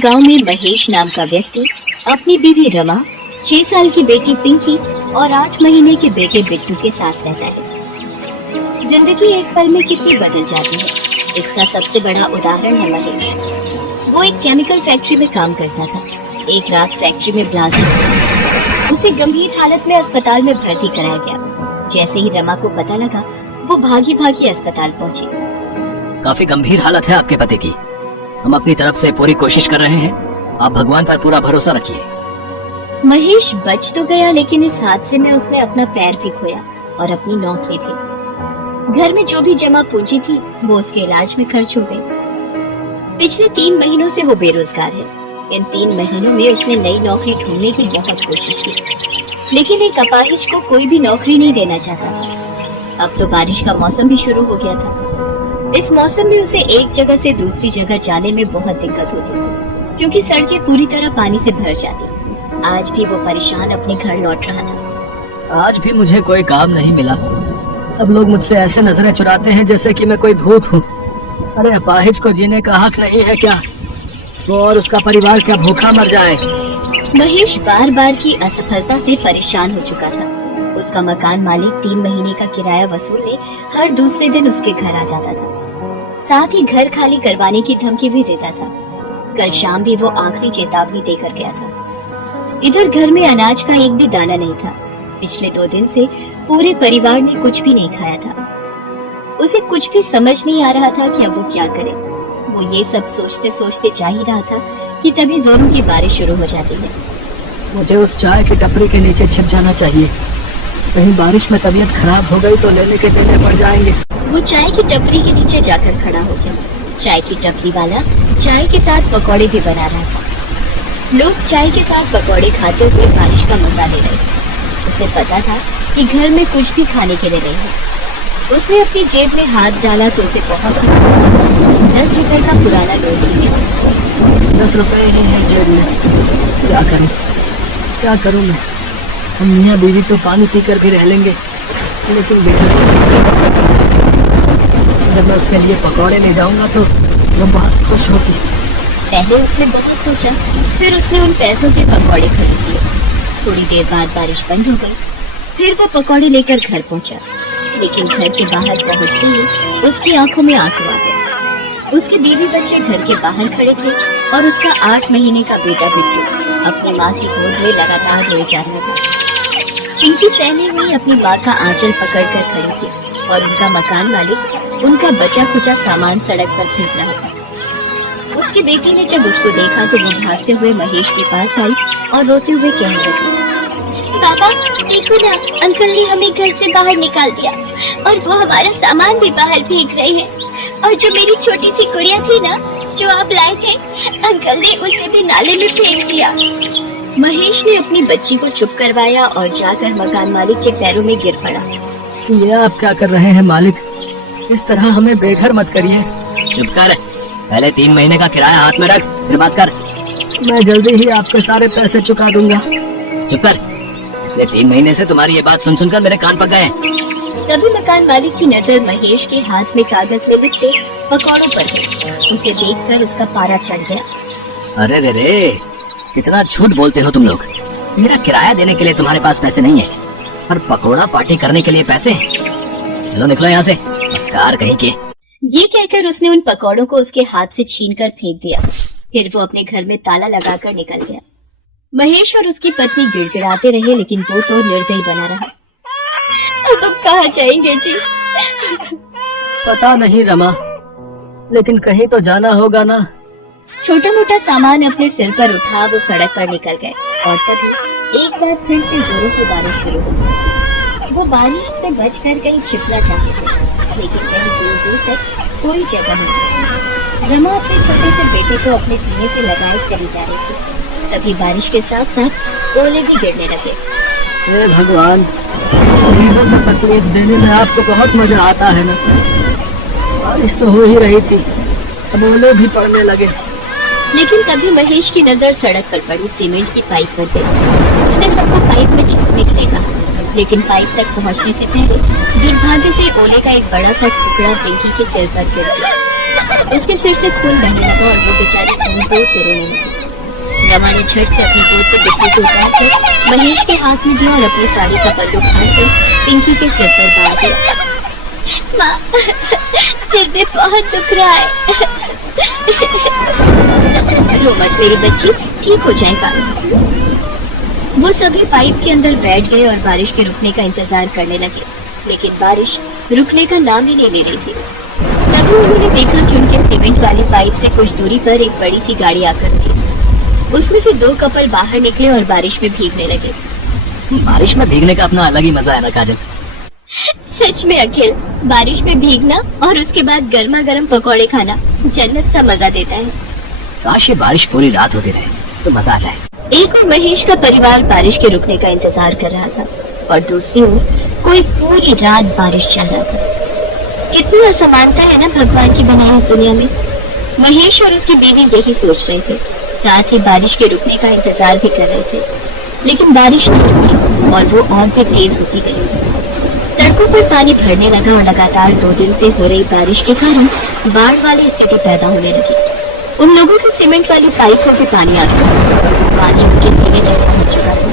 गांव में महेश नाम का व्यक्ति अपनी बीवी रमा, 6 साल की बेटी पिंकी और 8 महीने के बेटे बिट्टू के साथ रहता है। जिंदगी एक पल में कितनी बदल जाती है, इसका सबसे बड़ा उदाहरण है महेश। वो एक केमिकल फैक्ट्री में काम करता था। एक रात फैक्ट्री में ब्लास्ट हुआ। उसे गंभीर हालत में अस्पताल में भर्ती कराया गया। जैसे ही रमा को पता लगा, वो भागी भागी अस्पताल पहुंची। काफी गंभीर हालत है आपके पति की। हम अपनी तरफ से पूरी कोशिश कर रहे हैं, आप भगवान पर पूरा भरोसा रखिए। महेश बच तो गया, लेकिन इस हादसे में उसने अपना पैर भी खोया और अपनी नौकरी भी। घर में जो भी जमा पूंजी थी वो उसके इलाज में खर्च हो गई। पिछले 3 महीनों से वो बेरोजगार है। इन 3 महीनों में उसने नई नौकरी ढूंढने की बहुत कोशिश की, लेकिन एक अपाहिज को कोई भी नौकरी नहीं देना चाहता था। अब तो बारिश का मौसम भी शुरू हो गया था। इस मौसम में उसे एक जगह से दूसरी जगह जाने में बहुत दिक्कत होती थी, क्योंकि सड़कें पूरी तरह पानी से भर जाती। आज भी वो परेशान अपने घर लौट रहा था। आज भी मुझे कोई काम नहीं मिला। सब लोग मुझसे ऐसे नजरें चुराते हैं जैसे कि मैं कोई भूत हूँ। अरे अपाहिज को जीने का हक नहीं है क्या? वो और उसका परिवार क्या भूखा मर जाए? महेश बार बार की असफलता से परेशान हो चुका था। उसका मकान मालिक 3 महीने का किराया वसूलने हर दूसरे दिन उसके घर आ जाता था। साथ ही घर खाली करवाने की धमकी भी देता था। कल शाम भी वो आखिरी चेतावनी देकर गया था। इधर घर में अनाज का एक भी दाना नहीं था। पिछले 2 दिन से पूरे परिवार ने कुछ भी नहीं खाया था। उसे कुछ भी समझ नहीं आ रहा था कि अब वो क्या करे। वो ये सब सोचते सोचते जा ही रहा था कि तभी जोरों की बारिश शुरू हो जाती है। मुझे उस चाय की टपरी के नीचे छिप जाना चाहिए। कहीं बारिश में तबीयत खराब हो गई तो लेने के देने पड़ जाएंगे। वो चाय की टपरी के नीचे जाकर खड़ा हो गया। चाय की टपरी वाला चाय के साथ पकौड़े भी बना रहा था। लोग चाय के साथ पकौड़े खाते हुए बारिश का मजा ले रहे थे। उसे पता था कि घर में कुछ भी खाने के लिए नहीं है। उसने अपनी जेब में हाथ डाला तो उसे बहुत 10 रुपए का पुराना नोट मिला। 10 रुपए ही है जेब में। क्या करूं मैं? हम मियाँ बीवी तो पानी पीकर भी रह लेंगे, लेकिन जब मैं उसके लिए पकौड़े ले जाऊंगा तो वो बहुत खुश होगी। पहले उसने बहुत सोचा, फिर उसने उन पैसों से पकौड़े खरीद लिए। थोड़ी देर बाद बारिश बंद हो गई। फिर वो पकौड़े लेकर घर पहुंचा, लेकिन घर के बाहर पहुंचते ही उसकी आंखों में आंसू आ गए। उसके बीवी बच्चे घर के बाहर खड़े थे और उसका 8 महीने का बेटा बिट्टू अपनी माँ की गोद में लगातार रोए जा रहा था। पिंकी सहमी हुई अपनी माँ का आंचल पकड़कर खड़ी थी और उनका मकान मालिक उनका बचा खुचा सामान सड़क पर फेंक रहा था। उसकी बेटी ने जब उसको देखा तो वो भागते हुए महेश के पास आई और रोते हुए कहने लगी, पापा देखो ना, अंकल ने हमें घर से बाहर निकाल दिया और वो हमारा सामान भी बाहर फेंक रहे हैं। और जो मेरी छोटी सी गुड़िया थी ना, जो आप लाए थे, अंकल ने उसे भी नाले में फेंक दिया। महेश ने अपनी बच्ची को चुप करवाया और जाकर मकान मालिक के पैरों में गिर पड़ा। ये आप क्या कर रहे हैं मालिक? इस तरह हमें बेघर मत करिए। चुप कर, पहले 3 महीने का किराया हाथ में रख, फिर बात कर। मैं जल्दी ही आपके सारे पैसे चुका दूंगा। चुप कर, पिछले 3 महीने से तुम्हारी ये बात सुन सुनकर मेरे कान पक गए। तभी मकान मालिक की नजर महेश के हाथ में कागज में लिखे पकौड़ों पर गई। उसे देखकर उसका पारा चढ़ गया। अरे रे रे, कितना झूठ बोलते हो तुम लोग। मेरा किराया देने के लिए तुम्हारे पास पैसे नहीं है, और पकोड़ा पार्टी करने के लिए पैसे। चलो निकलो यहाँ से, कार कहीं के। ये कहकर उसने उन पकौड़ों को उसके हाथ से छीनकर फेंक दिया। फिर वो अपने घर में ताला लगाकर निकल गया। महेश और उसकी पत्नी गिड़गिड़ाते रहे, लेकिन वो तो निर्दयी बना रहा। अब हम कहाँ जाएंगे जी? पता नहीं रमा, लेकिन कहीं तो जाना होगा ना। छोटा मोटा सामान अपने सिर पर उठा वो सड़क पर निकल गए और तभी एक बार फिर से जोरों से बारिश शुरू हो गई। वो बारिश से बचकर कहीं छिपना चाहते थे, लेकिन कहीं दूर दूर तक कोई जगह नहीं। रमा अपने छोटे से बेटे को अपने सीने से लगाए चली जा रही थी। तभी बारिश के साथ साथ ओले भी गिरने लगे। हे भगवान, गरीबों को तकलीफ देने में आपको बहुत मजा आता है ना। बारिश तो हो ही रही थी, अब ओले भी पड़ने लगे। लेकिन तभी महेश की नजर सड़क पर पड़ी सीमेंट की पाइप पर गई। उसने सबको पाइप में चिपकने के लिए कहा, लेकिन पाइप तक पहुंचने से पहले दुर्भाग्य से ओले का एक बड़ा सा टुकड़ा पिंकी के सिर पर गिर गया। उसके सिर से खून बहने लगा और वो बेचारी जोर से रोने लगी। रमा ने झट से अपनी गोद से बिट्टू को उठाकर महेश के हाथ में दिया और अपनी साड़ी का पल्लू फाड़कर पिंकी के सिर पर बांध दिया। माँ, सिर में बहुत दुख रहा है। रो मत मेरी बच्ची, ठीक हो जाएगा। वो सभी पाइप के अंदर बैठ गए और बारिश के रुकने का इंतजार करने लगे, लेकिन बारिश रुकने का नाम ही नहीं ले रही थी। तभी उन्होंने देखा कि उनके सीमेंट वाली पाइप से कुछ दूरी पर एक बड़ी सी गाड़ी आकर थी। उसमें से 2 कपल बाहर निकले और बारिश में भीगने लगे। बारिश में भीगने का अपना अलग ही मजा है ना काजल। सच में अखिल, बारिश में भीगना और उसके बाद गर्मा गर्म पकौड़े खाना जन्नत सा मजा देता है। काश ये बारिश पूरी रात होती रहे तो मजा आ जाए। एक और महेश का परिवार बारिश के रुकने का इंतजार कर रहा था और दूसरी ओर कोई पूरी रात बारिश चल रहा था। कितनी असमानता है ना भगवान की बनाई इस दुनिया में। महेश और उसकी बीवी यही सोच रहे थे, साथ ही बारिश के रुकने का इंतजार भी कर रहे थे, लेकिन बारिश नहीं रुकी और वो और भी तेज होती गई। सड़कों पर पानी भरने लगा और लगातार 2 दिन से हो रही बारिश के कारण बाढ़ वाली स्थिति पैदा होने लगी। उन लोगों की सीमेंट वाली पाइपों में पानी आ गया। पानी उनके सीने तक पहुंच चुका था।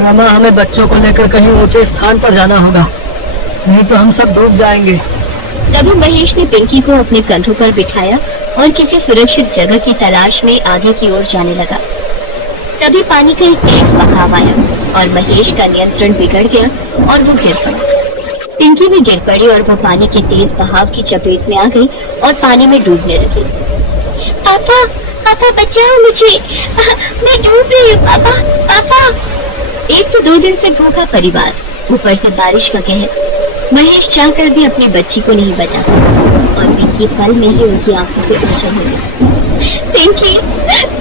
रमा, हमें बच्चों को लेकर कहीं ऊंचे स्थान पर जाना होगा, नहीं तो हम सब डूब जाएंगे। तभी महेश ने पिंकी को अपने कंधों पर बिठाया और किसी सुरक्षित जगह की तलाश में आगे की ओर जाने लगा। तभी पानी का एक तेज बहाव आया और महेश का नियंत्रण बिगड़ गया और वो गिर पड़ा। पिंकी भी गिर पड़ी और वो पानी के तेज बहाव की चपेट में आ गई और पानी में डूबने लगी। पापा, पापा बचाओ मुझे, मैं डूब रही हूँ पापा, पापा। एक तो 2 दिन से भूखा परिवार, ऊपर से बारिश का कहर। महेश चाहकर भी अपनी बच्ची को नहीं बचा सका और पिंकी पल में ही उनकी आंखों से ओझल हो गई। पिंकी,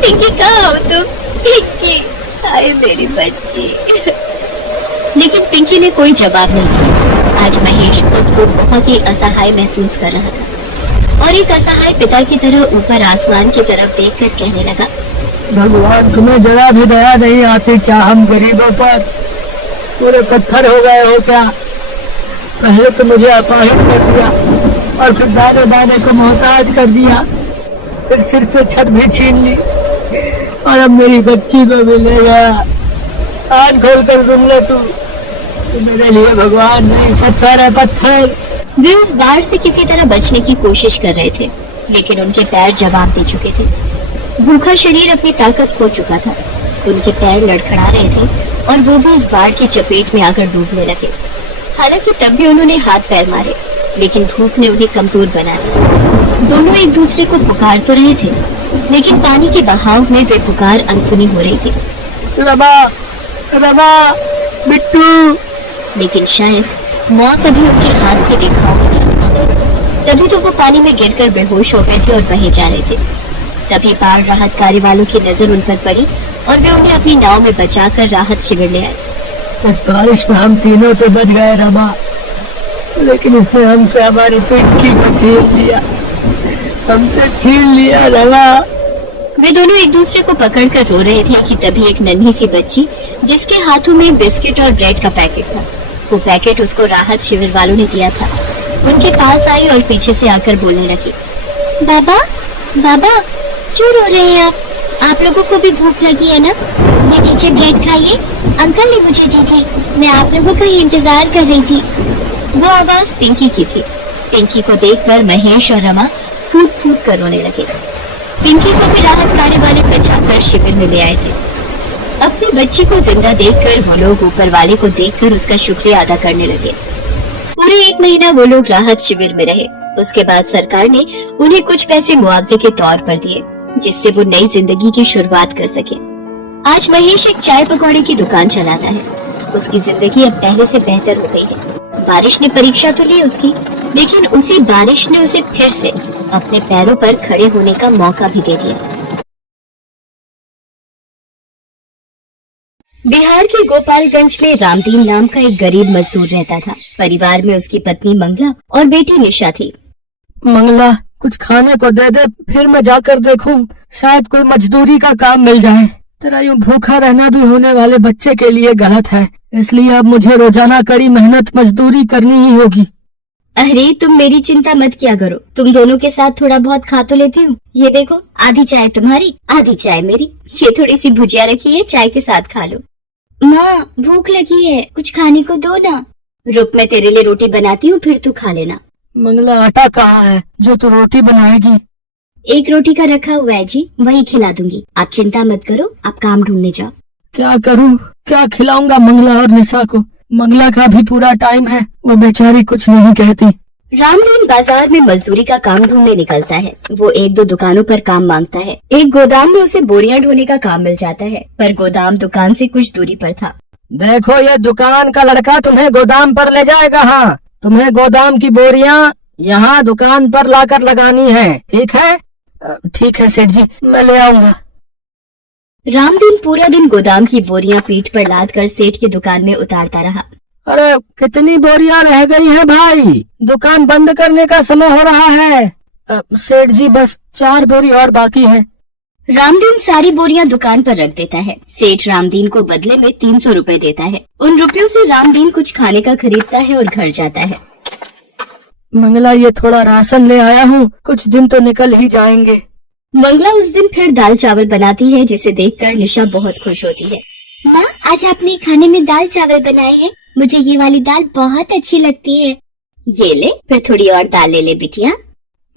पिंकी कहाँ हो तुम? पिंकी, हाय मेरी बच्ची। लेकिन पिंकी ने कोई जवाब नहीं दिया। आज महेश खुद को बहुत ही असहाय महसूस कर रहा था और एक असहाय पिता की तरह ऊपर आसमान की तरफ देखकर कहने लगा, भगवान तुम्हें जरा भी दया नहीं आती क्या? हम गरीबों पर पूरे पत्थर हो गए हो क्या? पहले तो मुझे अपाहिज कर दिया और फिर दाने दाने को मोहताज कर दिया, फिर सिर से छत भी छीन ली और अब मेरी बच्ची को मिलेगा। कान खोल कर सुन ले तू मेरे लिए भगवान नहीं, पत्थर है पत्थर। वे उस बाढ़ से किसी तरह बचने की कोशिश कर रहे थे, लेकिन उनके पैर जवाब दे चुके थे। भूखा शरीर अपनी ताकत खो चुका था। उनके पैर लड़खड़ा रहे थे और वो भी इस बाढ़ की चपेट में आकर डूबने लगे। हालांकि तब भी उन्होंने हाथ पैर मारे, लेकिन धूप ने उन्हें कमजोर बना दिया। दोनों एक दूसरे को पुकार तो रहे थे, लेकिन पानी के बहाव में वे पुकार अनसुनी हो रही थी। रमा, रमा, बिट्टू। लेकिन शायद मौत अभी उनके हाथ के दिखाव में नहीं। तभी तो वो पानी में गिरकर बेहोश हो गए थे और बहे जा रहे थे। तभी बाढ़ राहत कार्य वालों की नजर उन पर पड़ी और वे उन्हें अपनी नाव में बचाकर राहत शिविर ले आए। इस बारिश में हम तीनों तो बच गए रमा, लेकिन इसने हमसे हमारी पिंकी को छीन लिया, हमसे छीन लिया रमा। वे दोनों एक दूसरे को पकड़कर रो रहे थे कि तभी एक नन्ही सी बच्ची, जिसके हाथों में बिस्किट और ब्रेड का पैकेट था, वो पैकेट उसको राहत शिविर वालों ने दिया था, उनके पास आई और पीछे से आकर बोलने लगी, बाबा, बाबा, क्यों रो रहे हैं आप लोगों को भी भूख लगी है ना? ये नीचे ब्रेड खाइए, अंकल ने मुझे दी थी, मैं आप लोगों का ही इंतजार कर रही थी। वो आवाज पिंकी की थी। पिंकी को देखकर महेश और रमा फूट फूट कर रोने लगे। पिंकी को भी राहत कार्य वाले बचाकर शिविर में ले आए थे। अपनी बच्ची को जिंदा देखकर वो लोग ऊपर वाले को देखकर उसका शुक्रिया अदा करने लगे। पूरे 1 महीना वो लोग राहत शिविर में रहे। उसके बाद सरकार ने उन्हें कुछ पैसे मुआवजे के तौर पर दिए, जिससे वो नई जिंदगी की शुरुआत कर सके। आज महेश एक चाय पकौड़े की दुकान चलाता है। उसकी जिंदगी अब पहले से बेहतर हो गई है। बारिश ने परीक्षा तो ली उसकी, लेकिन उसी बारिश ने उसे फिर से अपने पैरों पर खड़े होने का मौका भी दे दिया। बिहार के गोपालगंज में रामदीन नाम का एक गरीब मजदूर रहता था। परिवार में उसकी पत्नी मंगला और बेटी निशा थी। मंगला, कुछ खाने को दे दे, फिर मैं जाकर देखूं, शायद कोई मजदूरी का काम मिल जाए। तेरा यूं भूखा रहना भी होने वाले बच्चे के लिए गलत है, इसलिए अब मुझे रोजाना कड़ी मेहनत मजदूरी करनी ही होगी। अरे तुम मेरी चिंता मत किया करो, तुम दोनों के साथ थोड़ा बहुत खा तो लेती हूँ। ये देखो, आधी चाय तुम्हारी आधी चाय मेरी। ये थोड़ी सी भुजिया रखी है, चाय के साथ खा लो। माँ भूख लगी है, कुछ खाने को दो ना। रुक, मैं तेरे लिए रोटी बनाती हूँ, फिर तू खा लेना। मंगला आटा कहाँ है जो तू रोटी बनाएगी? एक रोटी का रखा हुआ है जी, वही खिला दूंगी। आप चिंता मत करो, आप काम ढूंढने जाओ। क्या करूँ, क्या खिलाऊंगा मंगला और निशा को? मंगला का भी पूरा टाइम है, वो बेचारी कुछ नहीं कहती। रामदीन बाजार में मजदूरी का काम ढूंढने निकलता है। वो एक दो दुकानों पर काम मांगता है। एक गोदाम में उसे बोरियां ढोने का काम मिल जाता है, पर गोदाम दुकान से कुछ दूरी पर था। देखो, ये दुकान का लड़का तुम्हें गोदाम पर ले जाएगा। हाँ, तुम्हें गोदाम की बोरियां यहाँ दुकान पर लाकर लगानी है, ठीक है? ठीक है सेठ जी, मैं ले आऊंगा। रामदीन पूरा दिन गोदाम की बोरियां पीठ पर लाद कर सेठ की दुकान में उतारता रहा। अरे कितनी बोरियां रह गई हैं भाई, दुकान बंद करने का समय हो रहा है। सेठ जी बस 4 बोरी और बाकी है। रामदीन सारी बोरियां दुकान पर रख देता है। सेठ रामदीन को बदले में 300 रुपए देता है। उन रुपयों से रामदीन कुछ खाने का खरीदता है और घर जाता है। मंगला, ये थोड़ा राशन ले आया हूँ, कुछ दिन तो निकल ही जाएंगे। मंगला उस दिन फिर दाल चावल बनाती है, जिसे देखकर निशा बहुत खुश होती है। माँ, आज आपने खाने में दाल चावल बनाए हैं, मुझे ये वाली दाल बहुत अच्छी लगती है। ये ले, फिर थोड़ी और दाल ले ले बिटिया।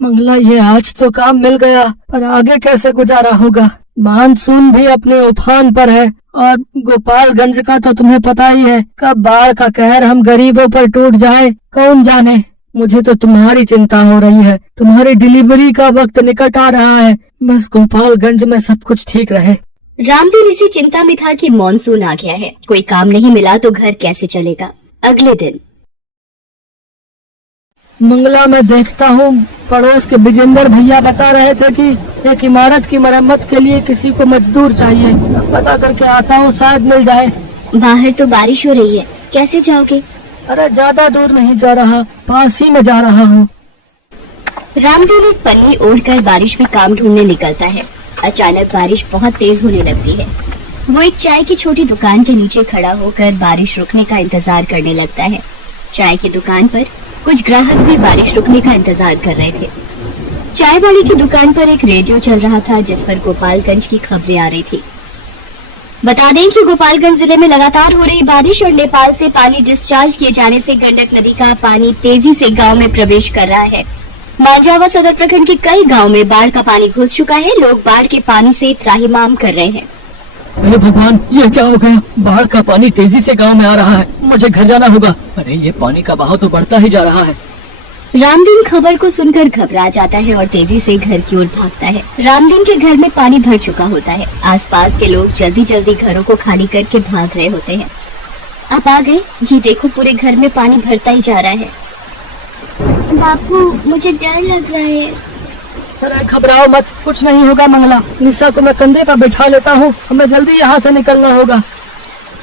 मंगला, ये आज तो काम मिल गया, पर आगे कैसे गुजारा होगा? मानसून भी अपने उफान पर है और गोपालगंज का तो तुम्हें पता ही है, कब बाढ़ का कहर हम गरीबों पर टूट जाए कौन जाने। मुझे तो तुम्हारी चिंता हो रही है, तुम्हारी डिलीवरी का वक्त निकट आ रहा है, बस गोपालगंज में सब कुछ ठीक रहे। रामदीन इसी चिंता में था कि मॉनसून आ गया है, कोई काम नहीं मिला तो घर कैसे चलेगा। अगले दिन मंगला, मैं देखता हूँ पड़ोस के विजेंद्र भैया बता रहे थे कि एक इमारत की मरम्मत के लिए किसी को मजदूर चाहिए। पता करके आता हूँ, शायद मिल जाए। बाहर तो बारिश हो रही है, कैसे जाओगे? अरे ज्यादा दूर नहीं जा रहा, पास ही में जा रहा हूँ। रामदीन एक पन्नी ओढ़कर बारिश में काम ढूंढने निकलता है। अचानक बारिश बहुत तेज होने लगती है। वो एक चाय की छोटी दुकान के नीचे खड़ा होकर बारिश रुकने का इंतजार करने लगता है। चाय की दुकान पर कुछ ग्राहक भी बारिश रुकने का इंतजार कर रहे थे। चाय वाले की दुकान पर एक रेडियो चल रहा था, जिस पर गोपालगंज की खबरें आ रही थी। बता दें कि गोपालगंज जिले में लगातार हो रही बारिश और नेपाल से पानी डिस्चार्ज किए जाने से गंडक नदी का पानी तेजी से गांव में प्रवेश कर रहा है। मांझावा सदर प्रखंड के कई गांव में बाढ़ का पानी घुस चुका है। लोग बाढ़ के पानी से त्राहिमाम कर रहे हैं। अरे भगवान, ये क्या हो गया? बाढ़ का पानी तेजी से गांव में आ रहा है, मुझे घर जाना होगा। अरे ये पानी का बहाव तो बढ़ता ही जा रहा है। रामदीन खबर को सुनकर घबरा जाता है और तेजी से घर की ओर भागता है। रामदीन के घर में पानी भर चुका होता है। आसपास के लोग जल्दी जल्दी घरों को खाली करके भाग रहे होते हैं। अब आ गए, ये देखो पूरे घर में पानी भरता ही जा रहा है। बापू, मुझे डर लग रहा है। अरे घबराओ मत, कुछ नहीं होगा मंगला। निशा को मैं कंधे पर बिठा लेता हूँ, हमें जल्दी यहाँ से निकलना होगा।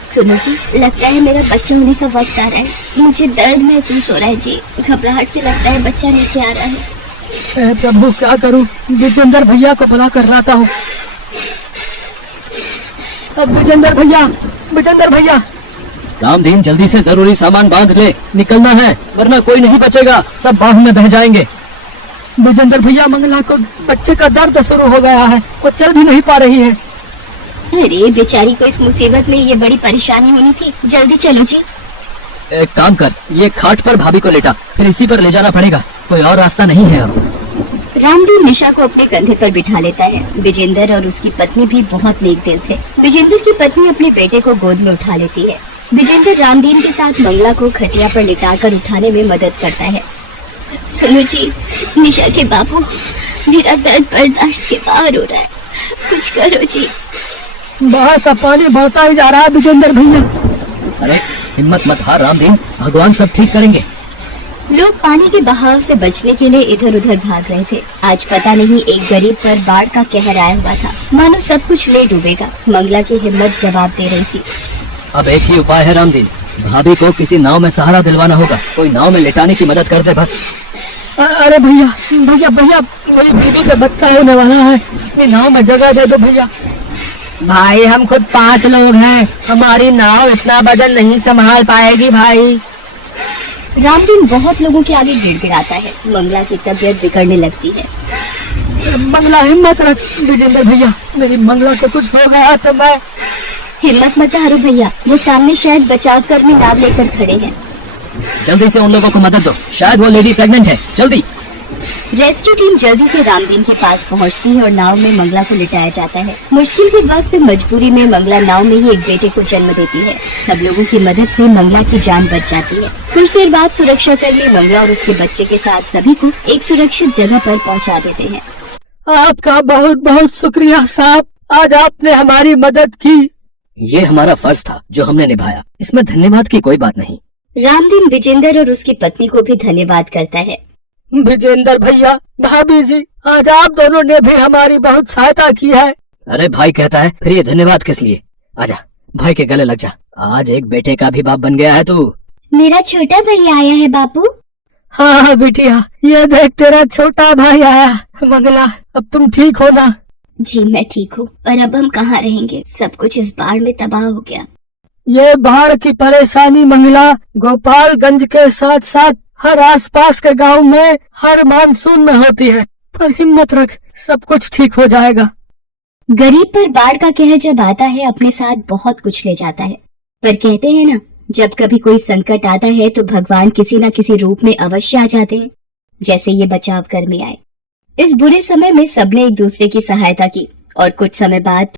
सुनो जी, लगता है मेरा बच्चा होने का वक्त आ रहा है। मुझे दर्द महसूस हो रहा है जी, घबराहट से लगता है बच्चा नीचे आ रहा है। प्रभु, क्या करूँ? विजेंद्र भैया को बुला कर लाता हूँ। अब विजेंद्र भैया। रामदीन, जल्दी से जरूरी सामान बांध ले, निकलना है वरना कोई नहीं बचेगा, सब बाढ़ में बह जाएंगे। विजेंद्र भैया, मंगला को बच्चे का दर्द शुरू हो गया है, वो चल भी नहीं पा रही है। अरे बेचारी को इस मुसीबत में ये बड़ी परेशानी होनी थी। जल्दी चलो जी। एक काम कर, ये खाट पर भाभी को लेटा, फिर इसी पर ले जाना पड़ेगा, कोई और रास्ता नहीं है अब। रामदीन निशा को अपने कंधे पर बिठा लेता है। विजेंद्र और उसकी पत्नी भी बहुत नेक दिल थे। विजेंद्र की पत्नी अपने बेटे को गोद में उठा लेती है। विजेंद्र रामदीन के साथ मंगला को खटिया पर लिटाकर उठाने में मदद करता है। सुनो जी, निशा के बापू, मेरा दर्द बर्दाश्त के बाहर हो रहा है, कुछ करो जी। बाहर का पानी बढ़ता ही जा रहा है विजेंद्र भैया। अरे हिम्मत मत हार रामदीन, भगवान सब ठीक करेंगे। लोग पानी के बहाव से बचने के लिए इधर उधर भाग रहे थे। आज पता नहीं एक गरीब पर बाढ़ का कहर आया हुआ था, मानो सब कुछ ले डूबेगा। मंगला की हिम्मत जवाब दे रही थी। अब एक ही उपाय है रामदीन, भाभी को किसी नाव में सहारा दिलवाना होगा, कोई नाव में लेटाने की मदद कर दे बस। अरे भैया, कोई बीबी का बच्चा होने वाला है, नाव में जगह दे दो भैया। भाई हम खुद 5 लोग हैं, हमारी नाव इतना वजन नहीं संभाल पाएगी भाई। रामदीन बहुत लोगों के आगे गिड़गिड़ाता है। मंगला की तबीयत बिगड़ने लगती है। मंगला हिम्मत रख विजेंद्र भैया, मेरी मंगला को कुछ हो गया तो मैं। हिम्मत मत हारो भैया, वो सामने शायद बचाव कर्मी नाव लेकर खड़े हैं। जल्दी से उन लोगों को मदद दो, शायद वो लेडी प्रेग्नेंट है, जल्दी। रेस्क्यू टीम जल्दी से रामदीन के पास पहुंचती है और नाव में मंगला को लिटाया जाता है। मुश्किल के वक्त मजबूरी में मंगला नाव में ही एक बेटे को जन्म देती है। सब लोगों की मदद से मंगला की जान बच जाती है। कुछ देर बाद सुरक्षा कर्मी मंगला और उसके बच्चे के साथ सभी को एक सुरक्षित जगह पर पहुंचा देते हैं। आपका बहुत बहुत शुक्रिया साहब, आज आपने हमारी मदद की। ये हमारा फर्ज था जो हमने निभाया, इसमें धन्यवाद की कोई बात नहीं। रामदीन विजेंद्र और उसकी पत्नी को भी धन्यवाद करता है। विजेंद्र भैया, भाभी जी, आज आप दोनों ने भी हमारी बहुत सहायता की है। अरे भाई कहता है, फिर ये धन्यवाद किस लिए? आजा भाई के गले लग जा, आज एक बेटे का भी बाप बन गया है तू। मेरा छोटा भैया आया है बापू। हाँ बिटिया, ये देख तेरा छोटा भाई आया। मंगला, अब तुम ठीक हो ना? जी मैं ठीक हूँ, और अब हम कहाँ रहेंगे, सब कुछ इस बाढ़ में तबाह हो गया। ये बाढ़ की परेशानी मंगला गोपालगंज के साथ साथ हर आसपास के गांव में हर मानसून में होती है, पर हिम्मत रख, सब कुछ ठीक हो जाएगा। गरीब पर बाढ़ का कहर जब आता है अपने साथ बहुत कुछ ले जाता है, पर कहते हैं ना, जब कभी कोई संकट आता है तो भगवान किसी न किसी रूप में अवश्य आ जाते हैं। जैसे ये बचाव कर्मी आए। इस बुरे समय में सबने एक दूसरे की सहायता की और कुछ समय बाद